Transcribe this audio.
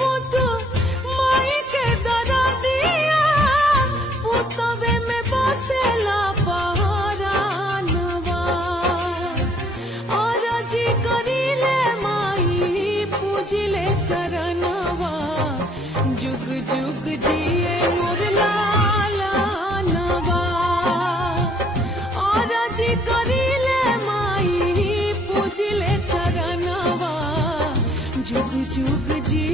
पुत माई के दरा दिया पुतवे में बसेला पहरानवा और जी करीले माई पूजिले चरणवा जुग जुग जिए मोर लालनवा और जी करीले माई पूजिले चरणवा जुग जुग जी